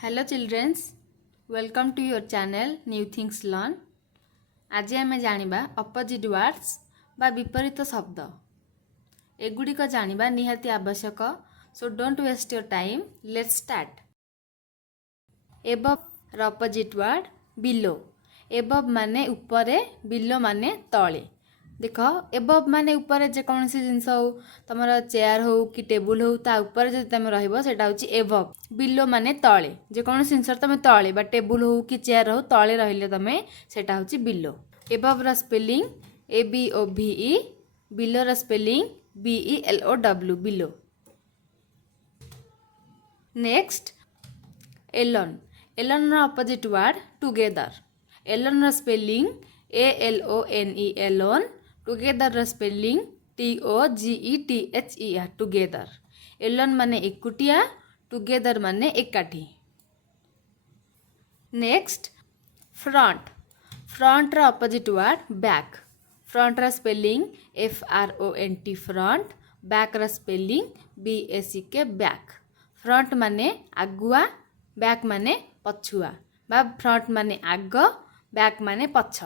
Hello childrens, welcome to your channel New Things Learn. आज आम जानिबा opposite words बा विपरीत शब्द एगुड़िक जानिबा निहाती आवश्यक. So don't waste your time. Let's start. Above opposite word below. Above माने उपरे, बिलो माने तले. देख एबव माने ऊपर जेकोसी जिनस हो तुम चेयर हो कि टेबुल हो ता ऊपर जो तुम रहा एबव. बिलो माने तले जेकोसी जिनस तुम तले बा टेबुल हो कि चेयर हो तले रहिले तुम सेटा होची बिलो. एबव र स्पेलिंग ABOVE. बिलो र spelling BELOW below. Next alone. Alone र अपोजिट वर्ड टुगेदर. एलोन र स्पेलिंग ALONE एलोन. टुगेदर र स्पेलिंग TOGETHER टुगेदर. एलोन माने एकुटिया, टुगेदर माने एकाठी. Next front. फ्रंट र अपोजिट वर्ड बैक. फ्रंट र स्पेलिंग FRONT फ्रंट. बैक र स्पेलिंग BACK बैक. फ्रंट माने आगुआ, बैक माने पछुआ बा फ्रंट माने आग, बैक माने पछ.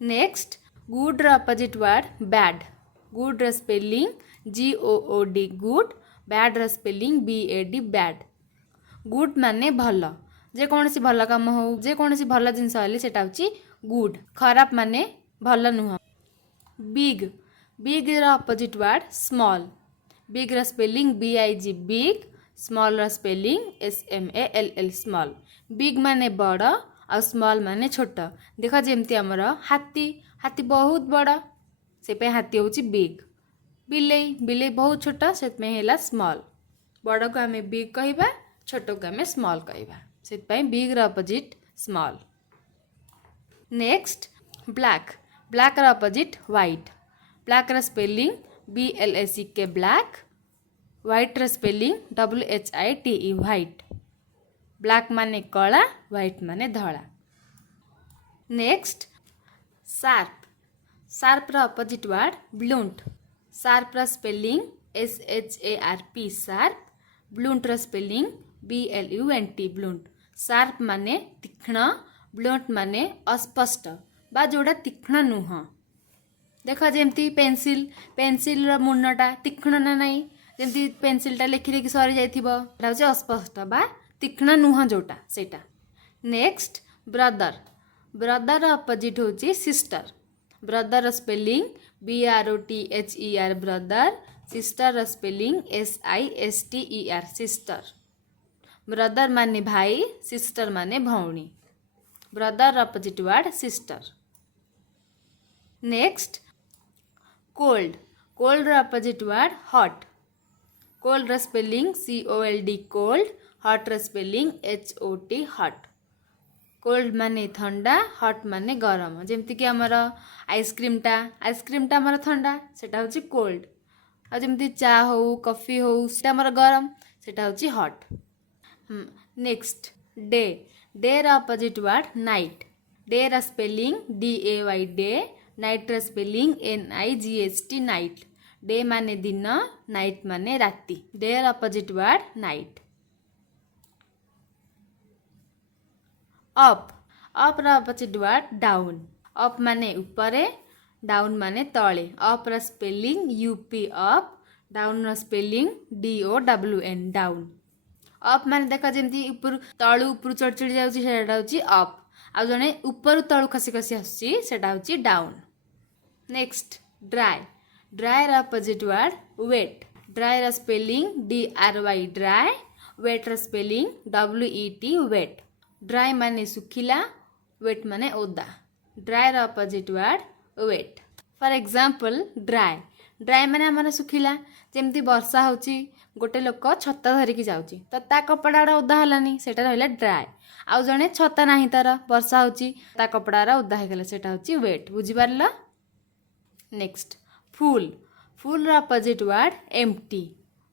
नेक्स्ट गुड र अपोजिट वर्ड बैड. गुड र स्पेलिंग GOOD गुड. बैड र स्पेलिंग BAD बैड. गुड माने भल, जेकोसी भल काम हो जेकोसी भल जिनस हेले सेटा होची गुड. खराब माने भल नुह. बिग. बिग र अपोजिट वर्ड स्मॉल. बिग र स्पेलिंग BIG बिग. स्मॉल र स्पेलिंग SMALL स्मॉल. बिग माने बड़ आ स्मॉल माने छोट. देख जेमती हमर हाथी. हाथी बहुत बड़ से पे हाथी होची बिग. बिलेई. बिलेई बहुत छोट से पे हैला स्मॉल. बड़ को आमे बिग कहिबा, छोट को आमे स्मॉल कहिबा. से पे बिग र opposite small. Next black. Black र अपोजिट व्हाइट. ब्लैक र स्पेलिंग BLACK ब्लैक. व्हाइट र स्पेलिंग WHITE व्हाइट. ब्लैक माने कला, व्हाइट माने धला. Next sharp. शार्प र अपोजिट वर्ड ब्लूंट. शार्प र स्पेलिंग SHARP शार्प. ब्लूंट र स्पेलिंग BLUNT ब्लूंट. शार्प माने तीक्ष्ण, ब्लूंट माने अस्पष्ट बा जोड़ा तीक्ष्ण नुह. देख जेमती पेंसिल. पेंसिल र मुंडटा तीक्ष्ण ना नहीं, जेमती पेंसिलटा लेखि लेखि सरी जाइथिबो एटा होचे अस्पष्ट बा तीक्ष्ण नुह जोटा सेटा. Next brother. ब्रदर र अपोजिट होची सिस्टर. ब्रदर र स्पेलिंग BROTHER ब्रदर. सिस्टर र स्पेलिंग SISTER सिस्टर. ब्रदर माने भाई, सिस्टर माने भौणी. ब्रदर र opposite word sister. Next cold. Cold र अपोजिट वर्ड हॉट. कोल्ड र स्पेलिंग COLD कोल्ड. हॉट र स्पेलिंग HOT हॉट. कोल्ड माने ठंडा, हॉट माने गरम. जेमती कि हमर आइसक्रीमटा हमर ठंडा सेटा होची कोल्ड. आ जेमती चा हो कॉफी हो सेटा हमर गरम सेटा होची हॉट. Next day. डे र अपोजिट वर्ड नाइट. डे र स्पेलिंग DAY डे. नाइट र स्पेलिंग NIGHT नाइट. डे माने दिन, नाइट माने राति. डे र opposite word night. Up. Up र अपोजिट वर्ड डाउन. अप माने ऊपरे, डाउन माने तले. अप र स्पेलिंग UP अप. डाउन र स्पेलिंग DOWN डाउन. अप माने देख जेमती ऊपर तळु ऊपर चढ़ चढ़ जाउची सेटा होची अप. आ जने ऊपर तळु खसी खसी आसुची सेटा होची डाउन. Next dry. ड्राई र अपोजिट वर्ड वेट. ड्राई र स्पेलिंग DRY ड्राई. वेट र स्पेलिंग WET वेट. ड्राई माने सुखिला, वेट माने ओदा. ड्राई र opposite word wet. For example dry. Dry माने हमर सुखिला. जेमती वर्षा होची गोटे लोक छता धरिकी जाउची तो ता कपड़ा ओदा हलानी सेटा रहला ड्राई. आउ जणे छता नाही तार वर्षा होची ता कपड़ा ओदा हे गेला सेटा होची वेट. बुझी पारला. Next full. फुल र अपोजिट वर्ड एम्प्टी.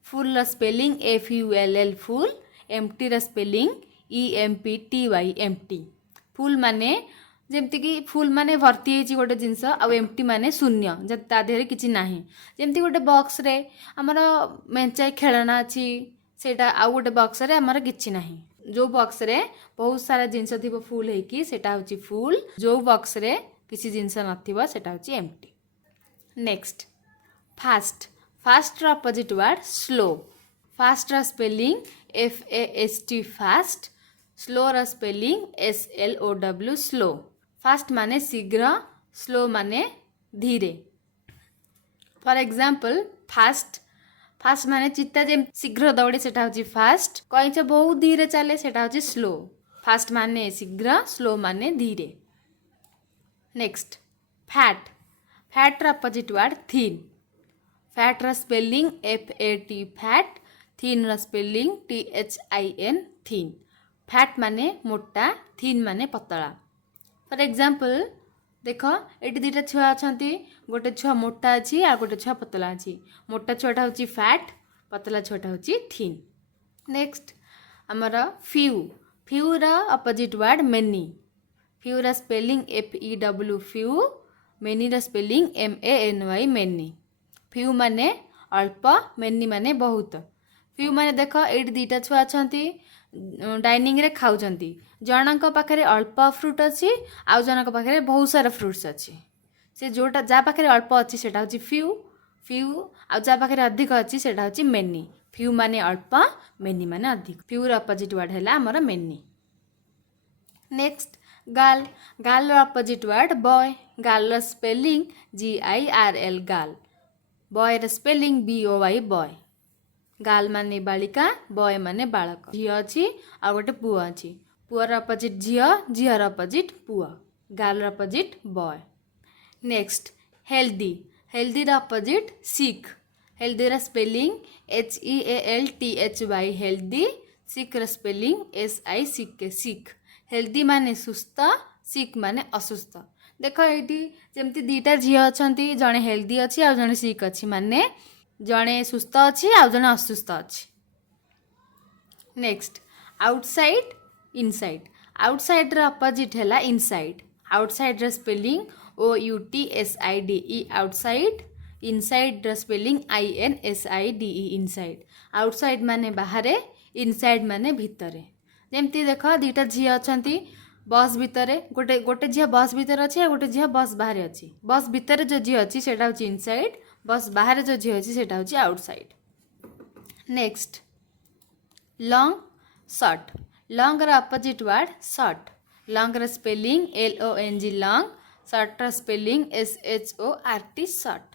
फुल र स्पेलिंग FULL फुल. एम्प्टी र स्पेलिंग EMPTY एम्प्टी. फुल माने जेमती कि फुल माने भर्ती होची गोटे जिनस आ एम्प्टी माने शून्य जे ता देहरे किछि नाही. जेमती गोटे बॉक्स रे हमर मेंचाई खेलना अछि सेटा आ गोटे बॉक्स रे हमर किछि नाही. जो बॉक्स रे बहुत सारा जिनस थिबो फुल हेकी सेटा होची फुल, जो बॉक्स रे किसी जिनस नथिबो सेटा होची एम्प्टी। नेक्स्ट फास्ट, फास्ट रो अपोजिट वर्ड स्लो। फास्ट रो स्पेलिंग FAST फास्ट, स्लो रो स्पेलिंग SLOW स्लो। फास्ट माने शीघ्र, स्लो माने धीरे। फॉर एग्जांपल फास्ट, फास्ट माने चित्ता जे शीघ्र दौड़े सेटा होची फास्ट, कईच बहुत धीरे चले सेटा होची स्लो। फास्ट माने शीघ्र, स्लो माने धीरे। नेक्स्ट फैट, फैट रो अपोजिट वर्ड थिन। फैट रो स्पेलिंग FAT फैट, थिन रो स्पेलिंग THIN थिन। फैट माने मोटा, थिन माने पतला। फॉर एग्जांपल देख एटी दुटा छुआ अच्छा, गोटे छुआ मोटा अच्छी आ गोटे छुआ पतला अच्छी। मोटा छुआटा हूँ फैट, पतला छुआटा हूँ थिन। नेक्स्ट आमर फ्यू, फ्यू रा अपोजिट वर्ड मेनी। फ्यू रा स्पेलिंग FEW फ्यू, मेनी रा स्पेलिंग MANY मेनी। फ्यू माने अल्प, मेनी माने बहुत। फ्यू माने देख एटी दुटा छुआ अच्छा डाइनिंग रे खाउचंती, जनक पाखरे अल्प फ्रूट अच्छी आउ जनक पाखरे बहुत सारा फ्रूट्स अच्छी। से जोटा जा पाखरे अल्प अच्छी सेटा होची फ्यू, फ्यू आउ जा पाखरे अधिक अच्छी सेटा होची मेनी। फ्यू माने अल्प, मेनी माने अधिक। फ्यू रो अपोजिट वर्ड हैला हमर मेनी। नेक्स्ट गर्ल, गर्ल रो अपोजिट वर्ड बॉय। गर्ल रो स्पेलिंग GIRL गर्ल, बॉय रो स्पेलिंग BOY बॉय। गर्ल माने बालिका, बॉय माने बालक। झील अच्छी आ गोटे पुआ अच्छी, पुअर अपोजिट झील, झील अपोजिट पुआ। Girl opposite boy. Next healthy, healthy opposite sick. Healthy spelling HEALTHY healthy, sick spelling SICK sick. Healthy माने सुस्थ, सिक माने असुस्थ। देख ये जमती दीटा झील अच्छा, जड़े हेल्दी अच्छी आ जड़े सिक अच्छी, माने जड़े सुस्थ अच्छी आ जड़े असुस्थ अच्छी। Next outside, inside. आउटसाइड रो अपोजिट हैला इनसाइड। आउटसाइड रो स्पेलिंग OUTSIDE आउटसाइड, इनसाइड रो स्पेलिंग INSIDE इनसाइड। आउटसाइड माने बाहरे, इनसाइड माने भितरे। जेमती देख दीटा झी अच्छा बस भितरे, गोटे गोटे झी बस भितर अच्छी, गोटे झी बस बाहर अच्छी। बस भितर जो झी अच्छी सेटा होची इनसाइड, बस बाहर जो झी अच्छी सेटा होची outside. Next long, short. Long रो अपोजिट वर्ड शॉर्ट। लॉन्ग रो स्पेलिंग LONG लॉन्ग, शॉर्ट रो स्पेलिंग SHORT शॉर्ट।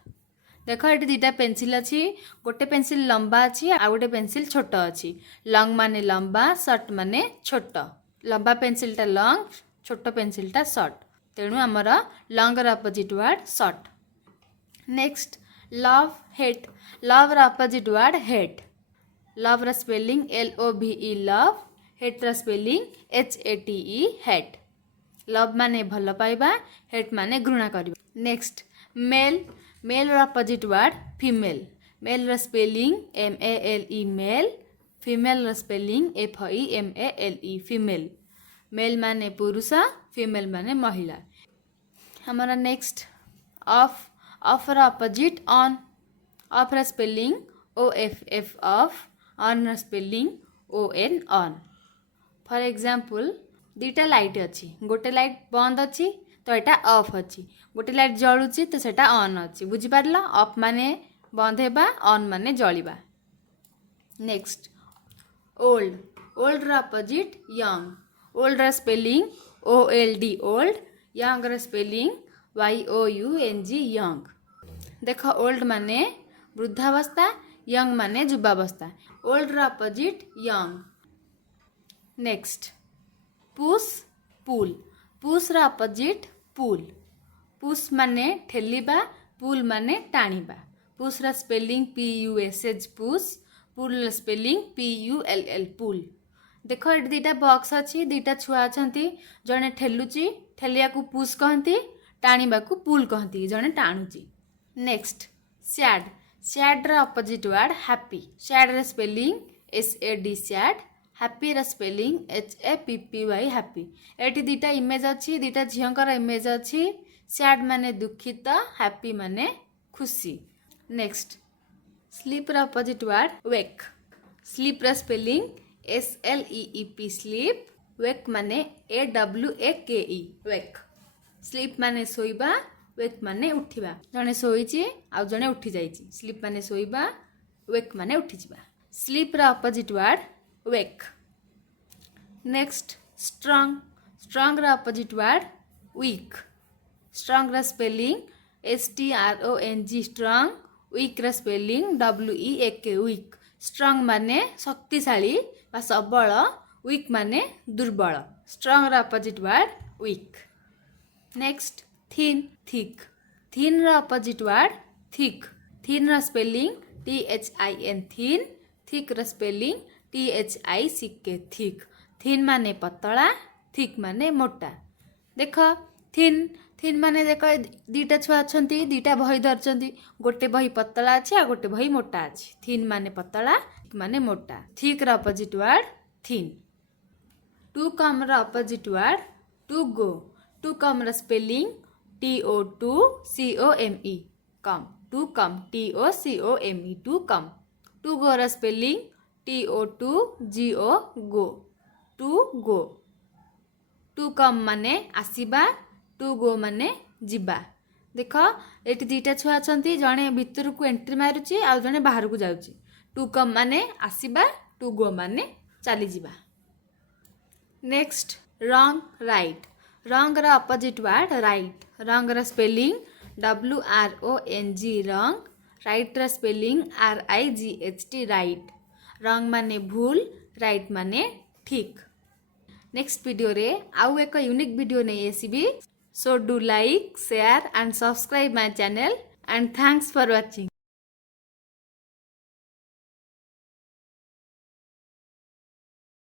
देख ये दुटा पेंसिल अच्छी, गोटे पेंसिल लंबा अच्छी आ गोटे पेंसिल छोट अच्छी। लॉन्ग माने लंबा, शॉर्ट माने छोट। लंबा पेंसिलटा लॉन्ग, छोट पेंसिलटा शॉर्ट। तेणु आमर लॉन्ग रो opposite word short. Next love, hate. Love रो अपोजिट वर्ड हेट। लव रो स्पेलिंग LOVE लव, हेट रो स्पेलिंग HATE हेट। लव माने भल पाइबा, हेट माने घृणा करबा। नेक्स्ट मेल, मेल रो अपोजिट वर्ड फीमेल। मेल रो स्पेलिंग MALE मेल, फीमेल रो स्पेलिंग FEMALE फीमेल। मेल माने पुरुष, फीमेल माने महिला। हमारा नेक्स्ट ऑफ, ऑफ रो अपोजिट ऑन। ऑफ रो स्पेलिंग OFF ऑफ, ऑन रो spelling ON on. For example दुटा लाइट अच्छी, गोटे लाइट बंद अच्छी तो यहाँ ऑफ अच्छी, गोटे लाइट जलुची तो सेटा ऑन अच्छी। बुझी पारला, ऑफ माने बंद हेबा, ऑन माने जलिबा। नेक्स्ट ओल्ड, ओल्ड रो अपोजिट यंग। ओल्ड रो स्पेलिंग OLD ओल्ड, यंग रो स्पेलिंग YOUNG यंग। देख ओल्ड माने वृद्धावस्था, यंग माने युवावस्था। ओल्ड रो अपोजिट यंग। नेक्स्ट पुश, पुल। पुश रो अपोजिट पुल। पुश माने ठेलिबा, पुल माने टाणिबा। पुश रो स्पेलिंग PUSH पुश, पुल रो स्पेलिंग PULL पुल। देख ये दुटा बॉक्स अच्छी, दुटा छुआ अच्छा, जड़े ठेलुची, ठेलिया को पुश कहती, टाणिबा को पुल कहती, जड़े टाणुची। नेक्स्ट सैड, सैड रो अपोजिट वर्ड हैप्पी। सैड रो स्पेलिंग SAD सैड, हैप्पी रो स्पेलिंग HAPPY हैप्पी। एटी दुटा इमेज अच्छी, दुटा झींकर इमेज अच्छी। सैड माने दुखित, हैप्पी माने खुशी। नेक्स्ट स्लीप रो अपोजिट वर्ड वेक। स्लीप रो स्पेलिंग SLEEP स्लीप वेक माने AWAKE वेक स्लीप माने सोइबा वेक माने उठिबा जने सोइची आ जने उठी जाईची स्लीप माने सोइबा वेक माने उठी जिबा स्लीप रा opposite word wake next strong strong रा ऑपोजिट वर्ड वीक स्ट्रांग रा स्पेलिंग STRONG स्ट्रांग वीक रा स्पेलिंग WEAK वीक स्ट्रांग माने शक्तिशाली बा सबल वीक माने दुर्बल स्ट्रांग रा opposite word weak next thin thick thin रा ऑपोजिट वर्ड थिक थिन रा स्पेलिंग THIN थिन थिक रा स्पेलिंग THICK थिक थिन माने पतला थिक माने मोटा देख थिन थिन माने देख दीटा छुआ अच्छी दीटा बही धरती गोटे बही पतला अच्छे आ गोटे बही मोटा अच्छे थिन माने पतला थिक माने मोटा थिक रा opposite word thin to come रा opposite word to go to come रा spelling TO2COME come to come TOCOME to come to go रा spelling TO2GO go to go to come माने आसीबा टू गो माने जिबा देख eighty दीटा छुआ अच्छी जड़े भितर को एंट्री मारुची आ जड़े बाहर को जाऊँगी टू कम माने आसीबा टू गो माने चली जिबा नेक्स्ट रॉन्ग राइट रॉन्ग रा ऑपोजिट वर्ड राइट रॉन्ग रा स्पेलिंग WRONG रॉन्ग राइट रा स्पेलिंग RIGHT राइट रॉन्ग माने भूल राइट माने ठीक नेक्स्ट वीडियो रे आउ एक यूनिक वीडियो नहीं आसीबी so do like share and subscribe my channel and thanks for watching.